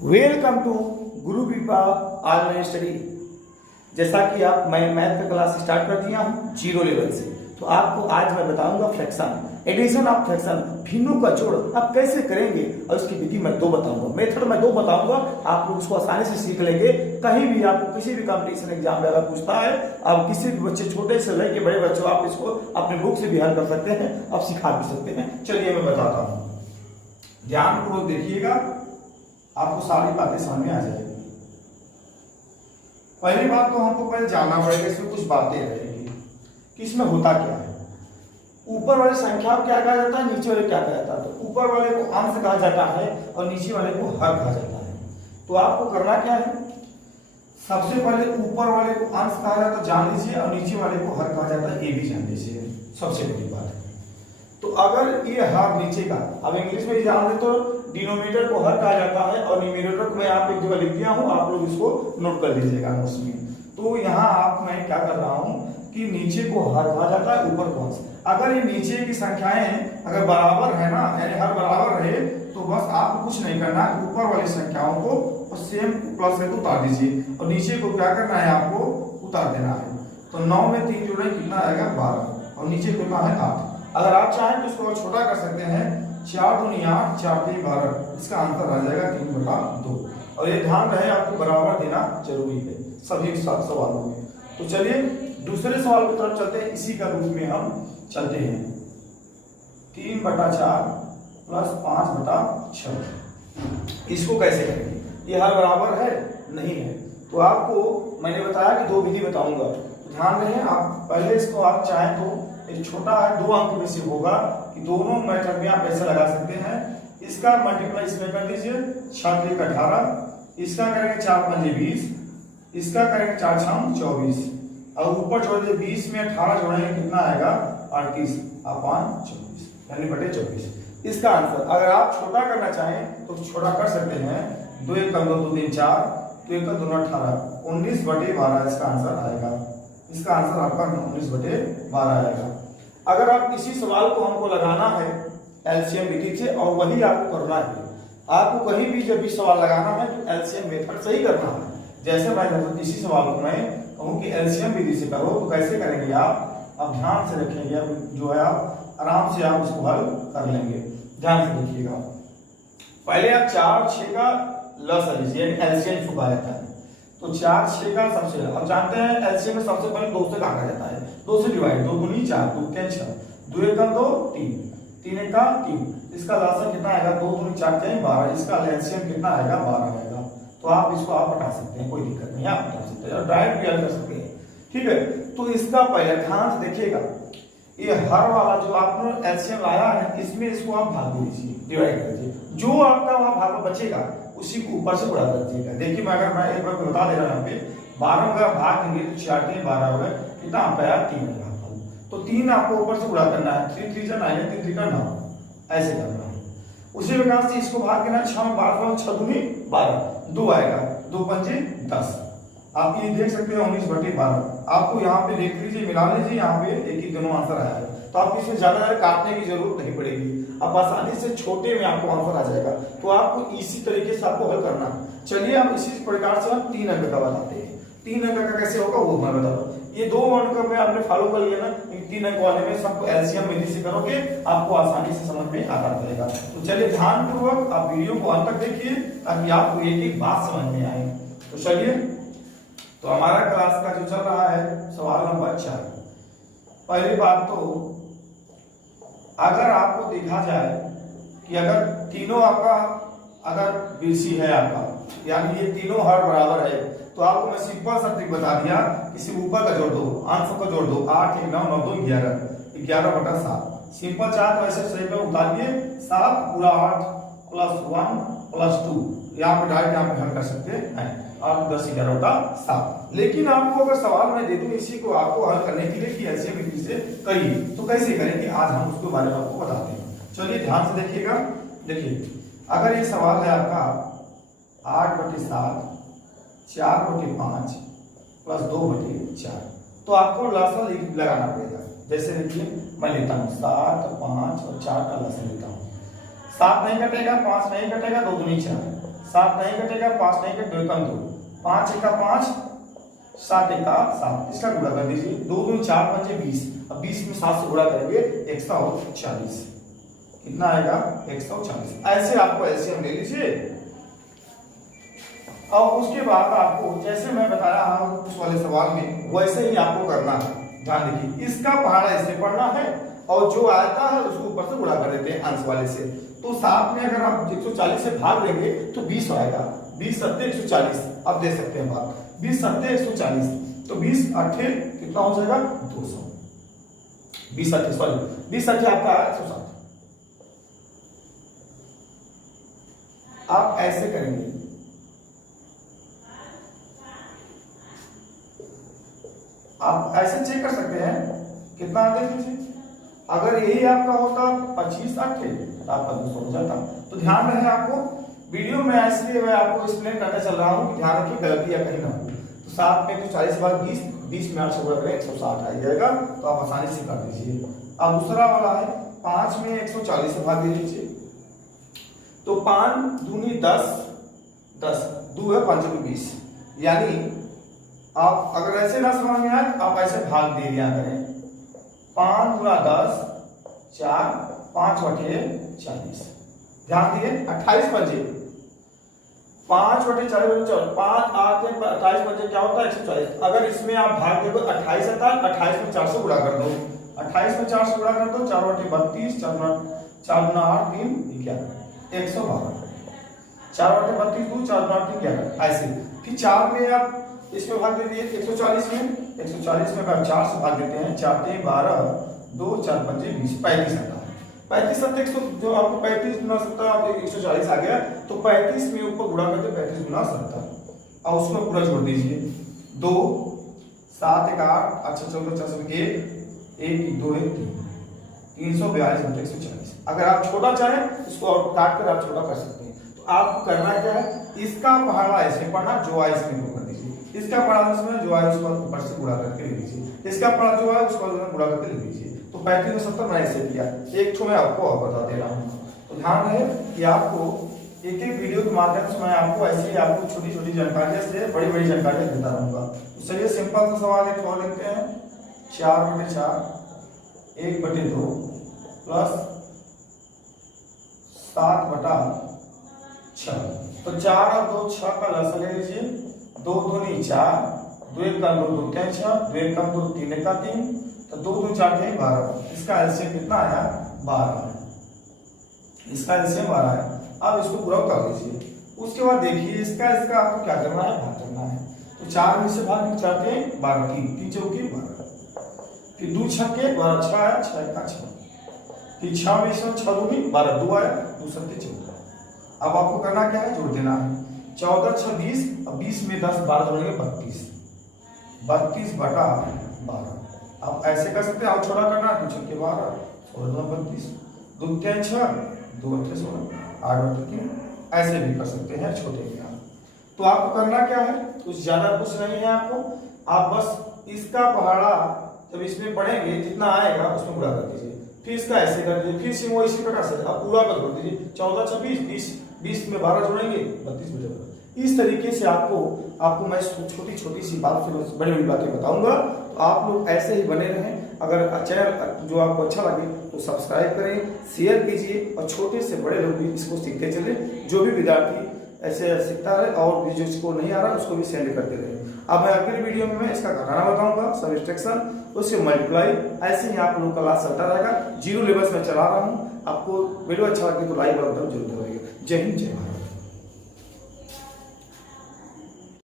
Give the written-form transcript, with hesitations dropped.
Welcome to गुरु कृपा online study. जैसा कि मैं मैथ का क्लास स्टार्ट कर दिया हूँ जीरो लेवल से, तो आपको आज मैं बताऊंगा फ्रैक्शन, एडिशन ऑफ फ्रैक्शन, भिन्नों का जोड़ आप कैसे करेंगे और उसकी विधि मैं दो बताऊंगा, मेथड मैं दो बताऊंगा। आप लोग उसको आसानी से सीख लेंगे। कहीं भी आपको किसी भी कंपटीशन एग्जाम में अगर पूछता है, आप किसी भी बच्चे छोटे से लेके बड़े बच्चों, आप इसको अपने बुक से भी हल कर सकते हैं, आप सिखा भी सकते हैं। चलिए मैं बताता हूँ, ध्यानपूर्वक देखिएगा, आपको सारी बातें समझ में आ जाएगी। पहली बात तो हमको पहले जानना पड़ेगा, इसमें कुछ बातें रहेंगी कि इसमें होता क्या है। ऊपर वाली संख्या को क्या कहा जाता है, नीचे वाले क्या कहा जाता है। तो ऊपर वाले को अंश कहा जाता है और नीचे वाले को हर कहा जाता है। तो आपको करना क्या है, सबसे पहले ऊपर वाले को अंश कहा जाता है जान लीजिए, और नीचे वाले को हर कहा जाता है ये भी जान लीजिए, सबसे बड़ी बात है। तो अगर ये हर नीचे का, अब इंग्लिश में जान दे तो डिनोमिनेटर को हर कहा जाता है और न्यूमरेटर को मैं यहाँ पे एक जगह लिख दिया हूँ, आप लोग इसको नोट कर लीजिएगा नोट्स में। तो यहाँ आप मैं क्या कर रहा हूँ कि नीचे को हर कहा जाता है, ऊपर को अंश। अगर ये नीचे की संख्याएं अगर बराबर है ना, यानी हर बराबर रहे, तो बस आपको कुछ नहीं करना, ऊपर वाली संख्याओं को सेम प्लस से उतार दीजिए और नीचे को क्या करना है, आपको उतार देना है। तो 9 में 3 जोड़े कितना आएगा 12, और नीचे कितना है 8। अगर आप चाहें तो इसको छोटा कर सकते हैं, 4 दूनी 8, 4 3 12, इसका आंसर आ जाएगा 3/2। और ये ध्यान रहे आपको बराबर देना जरूरी है सभी सवालों में। तो चलिए दूसरे सवाल की तरफ चलते हैं, इसी का रूप में हम चलते हैं। 3/4 प्लस 5/6, इसको कैसे करेंगे, ये हर बराबर है नहीं है। तो आपको मैंने बताया कि दो विधि बताऊंगा, ध्यान रहे। आप पहले इसको आप चाहें तो एक छोटा है 2 अंक में से होगा कि दोनों मेथड में आप ऐसे लगा सकते हैं। इसका मल्टीप्लाई इसमें कर दीजिए, 6 3 18, इसका करेंगे 4 5 20, इसका करेंगे 4 6 24, और ऊपर जोड़ दे 20 में 18 जोड़ेंगे कितना आएगा 38 अपान 24, यानी बटे 24 इसका आंसर। अगर आप छोटा करना चाहें तो छोटा कर सकते हैं, 2 1 2 2 3 4, 2 1 2 18, 19/12 इसका आंसर आएगा। इसका आंसर आपका 19/12 आएगा। अगर आप इसी सवाल को हमको लगाना है एलसीएम विधि से, और वही आपको करना है, आपको कहीं भी जब भी सवाल लगाना है तो एलसीएम मेथड से ही करना है। जैसे मैं इसी सवाल को मैं कहूँ कि एलसीएम विधि से करो, तो कैसे करेंगे आप, अब ध्यान से रखेंगे, अब जो है आप आराम से आप इसको हल कर लेंगे। ध्यान से देखिएगा, पहले आप 4 6 का लस लीजिए, एलसीएम छुपा जाता है। तो 4 6 का सबसे, अब जानते हैं एलसीएम में सबसे पहले 2 से काटा जाता है, 2 से डिवाइड, 2 दूनी 4, 2 3 6, 2 1 2 3, 3 1 3, इसका लसागु कितना आएगा 2 दूनी 4 4 12, इसका एलसीएम कितना आएगा 12 आएगा। तो आप इसको आप हटा सकते हैं, कोई दिक्कत नहीं, आप हटा सकते हैं और डायरेक्ट भी हल कर सकते हैं, ठीक है। तो इसका पहले ध्यान से देखिएगा, ये हर वाला जो आपने एलसीएम लाया है, इसमें इसको आप भाग दीजिए, डिवाइड कर दीजिए, जो आपका वहां भाग बचेगा उसी को ऊपर से उड़ा दीजिएगा। देखिए मैं अगर मैं एक बार बता दे रहा हूं, यहाँ पे 12 का भाग देंगे तो 4 3 12 हो गए, कितना आपका यार 3 है। तो 3 आपको ऊपर से उड़ा करना है, 3 3 9 3 3 का 9, ऐसे करना है। उसी प्रकार से इसको भाग देना, 6 में 12 6 दूनी 12, 2 आएगा, 2 पंजे 10। आप ये देख सकते हैं 19/12। आपको यहाँ पे देख लीजिए, मिला लीजिए, यहाँ पे एक ही दोनों आंसर आया है। तो आपको इसमें ज्यादा काटने की जरूरत नहीं पड़ेगी, आप आसानी से छोटे में आपको आंसर आ जाएगा। तो आपको इसी तरीके से आपको हल करना है। चलिए हम इसी प्रकार से हम 3 अंक का बताते हैं। 3 अंक का कैसे होगा वो मैं बता रहा हूँ। ये 2 अंक में आपने फॉलो कर लिया ना, 3 अंक वाले में सबको एलसीएम विधि से करोगे, आपको आसानी से समझ में आता रहेगा। तो चलिए ध्यानपूर्वक आप वीडियो को अंत तक देखिए, ताकि आपको एक एक बात समझ में आए। तो चलिए, तो हमारा क्लास का जो चल रहा है सवाल नंबर 4। पहली बात तो अगर आपको देखा जाए कि अगर तीनों आपका अगर बीसी है आपका, यानी ये तीनों हर बराबर है, तो आपको मैं सिंपल सा ट्रिक बता दिया, किसी ऊपर का जोड़ दो, अंश को जोड़ दो, 8 1 9 9 2 11, 11/7। सिंपल चार्ट वैसे सही पे उतारिए, 7 पूरा 8 प्लस 1 प्लस 2, यहाँ पे डायरेक्ट यहाँ पे हल कर सकते हैं, 8 10 11/7। लेकिन आपको अगर सवाल मैं दे दूं इसी को आपको हल करने के लिए कि एलसीएम विधि से करिए, तो कैसे करेंगे आज हम उसके बारे में आपको बताते हैं। चलिए ध्यान से देखिएगा, देखिए अगर ये सवाल है आपका 8/7 4/5 प्लस 2/4, तो आपको लसागु लगाना पड़ेगा। जैसे देखिए मैं लेता हूँ 7 5 और 4 का लसागु लेता हूँ, 7 नहीं कटेगा, 5 नहीं कटेगा, 2 दूनी 4, 7 नहीं कटेगा, 5 नहीं कटेगा, 2 कम 2, 5 एका 5, 7 एका 7, इसका गुणा कर दीजिए। 2 2 4 5 20, अब 20 में 7 से गुणा करेंगे 140, कितना आएगा 140। ऐसे आपको एलसीएम ले लीजिए। और उसके बाद आपको जैसे मैं बताया हूं उस वाले सवाल में वैसे ही आपको करना है। ध्यान देखिए, इसका पहाड़ा ऐसे पढ़ना है और जो आता है उसको ऊपर से गुणा कर देते हैं अंश वाले से। तो 7 में अगर आप 140 से भाग लेंगे तो 20 आएगा, 20 सत्ते 140, अब दे सकते हैं बात, 20 सत्ते 140, तो 20 अट्ठे कितना हो जाएगा 200, 20 अट्ठे सॉरी 20 अट्ठे आपका 160। आप ऐसे करेंगे, आप ऐसे चेक कर सकते हैं कितना देख लीजिए। अगर यही आपका होता 25 अट्ठे तो आपका 200 हो जाता। तो ध्यान रहे आपको, वीडियो में इसलिए मैं आपको एक्सप्लेन करता चल रहा हूं कि ध्यान रखिए गलतियां कहीं ना हो। तो 7 में 140 भाग 20, 20 में 8 से गुणा करें 160 आ जाएगा, तो आप आसानी से कर दीजिए। अब दूसरा वाला है 5 में 140 से भाग दे दीजिए, तो 5 दूनी 10, 10 2 है 5 में 20, यानी आप अगर ऐसे ना समझ में आए तो आप ऐसे भाग दे दिया करें। 5 गुना 10 4, 5 बटे 40, ध्यान दिए 28 पंजे, 5 बटे 40 5 8 28 पंजे क्या होता है 140। अगर इसमें आप भाग दे दो 28 आता है, 28 में 4 से गुणा कर दो, 28 में 4 से गुणा कर दो, 4 बटे 32, 4 गुना 8 3 11, 112, 4 बटे 32 2, 4 गुना 8 3 11, ऐसे। फिर 4 में आप इसमें भाग दे दिए 140 में, 140 में आप 4 से भाग देते हैं, 4 3 12, 2 4 5 20, 35 आता है। 35 सत्ते 100, जो आपको 35 गुना 70 आप 140 आ गया, तो 35 में ऊपर गुणा करते 35 गुना 70 और उसमें पूरा जोड़ दीजिए। 2 7 1 8, अच्छा 14 4 1 1 2 1 3, 342 बटे 140। अगर आप छोटा चाहें इसको और काट कर आप छोटा कर सकते हैं। तो आपको करना क्या है, इसका पहाड़ा ऐसे पढ़ना, जो आए इसमें कर दीजिए, इसका पढ़ा इसमें जो आए उसको ऊपर से गुणा करके लिख लीजिए, इसका पढ़ा जो है उसको गुणा करके लिख लीजिए। तो 35 में 70 मैंने ऐसे किया, एक ठो मैं आपको और बता दे रहा हूं। तो ध्यान रहे कि आपको एक एक वीडियो के माध्यम से मैं आपको ऐसे ही आपको छोटी छोटी जानकारियां से बड़ी बड़ी जानकारियां देता रहूंगा। तो चलिए सिंपल सा सवाल एक और लेते हैं, 4 बटे 4 1 बटे 2 प्लस 7 बटा 6। तो 4 और 2 6 का लसा ले लीजिए, 2 दूनी 4, 2 1 का 2 2 क्या 6, 2 1 का 2 3 1 का 3, तो 2 2 4 के 12, इसका एलसीएम कितना आया 12, इसका एलसीएम 12 है। अब इसको पूरा कर लीजिए। उसके बाद देखिए इसका आपको क्या करना है, भाग करना है। तो 4 में से भाग 4 के 12, 3 चौके 12, फिर 2 6 के 12, 6 आया 6 का 6, फिर 6 में से 6 दूनी 12, 2 आया 2 7 14। अब आपको करना क्या है, जोड़ देना है। 14 6 20, अब 20 में 10 12 जोड़ेंगे 32, 32 बटा 12। अब ऐसे कर सकते हैं, आप छोटा करना 2 6 12, 16 32, 2 3 6, 2 8 16, 8 बटे 3, ऐसे भी कर सकते हैं छोटे में आप। तो आपको करना क्या है, कुछ ज्यादा कुछ नहीं है आपको, आप बस इसका पहाड़ा जब इसमें पढ़ेंगे जितना आएगा उसमें पूरा कर दीजिए, फिर इसका ऐसे कर दीजिए, फिर से वो इसी प्रकार से आप पूरा कर जोड़ दीजिए। 14 26 20, 20 में 12 जोड़ेंगे 32 बटे 12। इस तरीके से आपको मैं छोटी छोटी सी बात से बड़ी बड़ी बातें बताऊंगा। तो आप लोग ऐसे ही बने रहें। अगर चैनल जो आपको अच्छा लगे तो सब्सक्राइब करें, शेयर कीजिए और छोटे से बड़े लोग भी इसको सीखते चले। जो भी विद्यार्थी ऐसे सीखता रहे और भी जिसको नहीं आ रहा उसको भी सेंड करते रहे। अब मैं अगली वीडियो में इसका घटाना बताऊंगा, सब इंस्ट्रक्शन, उससे मल्टीप्लाई, ऐसे ही आप लोगों का क्लास चलता रहेगा। 0 लेवल्स में चला रहा हूँ। आपको वीडियो अच्छा लगे तो लाइक बटन जरूर दबाइएगा। जय हिंद जय भारत।